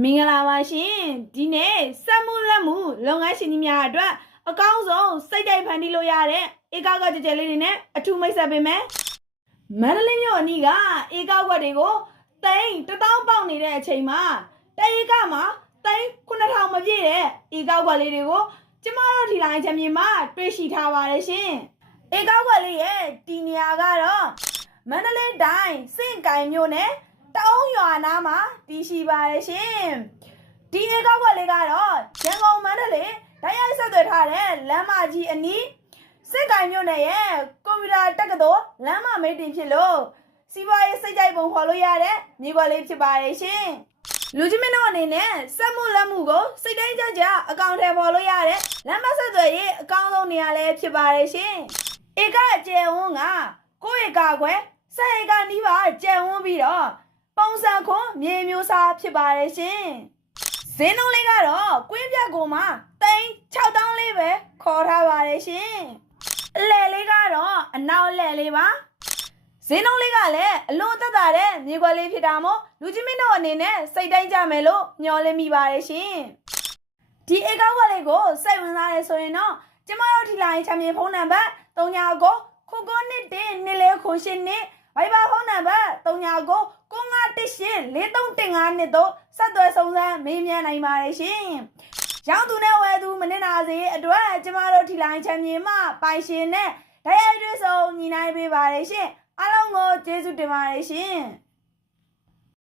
မင်္ဂလာပါရှင်ဒီနေ့စက်မှုလက်မှုလုပ်ငန်းရှင်ကြီးများအတွက်အကောင်းဆုံးစိတ်တိုက်ဖန်တီးလို့ရတဲ့ဧကကွက်ကြဲကြဲလေးတွေနဲ့အထူးမိတ်ဆက်ပေးမယ်မန္တလေးမြို့အနီးကဧကကွက်တွေကိုသိန်း1000ပေါက်နေတဲ့အချိန်မှာတဧကမှာသိန်း9000မပြည့်တဲ့ဧကကွက်လေးတွေကိုကျမတို့ဒီလိုင်းချမ်းမြေမှာတွေ့ရှိထားပါတယ်ရှင်ဧကကွက်လေးရဲ့ဒီနေရာကတော့မန္တလေးတိုင်းစင့်ကိုင်မြို့နယ်တောင်းရွာနားမှာတည်ရှိပါတယ်ရှင်ဒီဧကကွက်လေးကတော့ရန်ကုန်မန္တလေးတိုင်းရိုက်ဆက်သွယ်ထားတဲ့လမ်းမကြီးအနီးစင့်ကိုင်မြို့နယ်ရဲ့ကွန်ပျူတာတက္ကသိုလ်လမ်းမမိတ်တင်ဖြစ်လို့စီးပွားရေးစိတ်ကြိုက်ပုံခေါ်လို့ရတဲ့မြေကွက်လေးဖြစ်ပါတယ်ရှင်လူကြီးမင်းတို့အနေနဲ့စက်မှုလက်မှုကိုစိတ်တိုင်းကြကြအကောင့်ထဲပေါ်လို့ရတဲ့လမ်းမဆက်သွယ်ရေးအကောင့်ဆုံးနေရာလေးဖြစ်ပါတယ်ရှင်ဧကကျယ်ဝန်းက9ဧကခွဲ10ဧကနီးပါးကျယ်ဝန်းပြီးတော့ပုံစံခွန်မြေမျိုးစားဖြစ်ပါတယ်ရှင်ဈေးနှုန်းလေးကတော့ကွင်းပြတ်ကိုမှသိန်း6000လေးပဲခေါ်ထားပါတယ်ရှင်အလဲလေးကတော့အနောက်အလဲလေးပါဈေးနှုန်းလေးကလည်းအလွန်သက်သာတဲ့မြေကွက်လေးဖြစ်တာမို့လူကြီးမင်းတို့အနေနဲ့စိတ်တိုင်းကြမယ်လို့မျှော်လင့်မိပါတယ်ရှင်ဒီဧကကွက်လေးကိုစိတ်ဝင်စားရဆိုရင်တော့ကျမတို့ဒီလိုင်းချမ်းမြေဖုန်းနံပါတ်39ခု911နေလေခုရှင်နေဗိုင်ဘာဖုန်းနံပါတ်39ကို95184315တို့ဆက်သွယ်စုံစမ်းမေးမြန်းနိုင်ပါတယ်ရှင်။ရောင်းသူနဲ့ဝယ်သူမနစ်နာစေအတွက်ကျမတို့ဒီလိုင်းချမ်းမြေမှာပိုင်ရှင်နဲ့ဓာတ်ရိုက်တွေ့ဆုံညီနိုင်ပေးပါတယ်ရှင်။အားလုံးကိုကျေးဇူးတင်ပါတယ်ရှင်။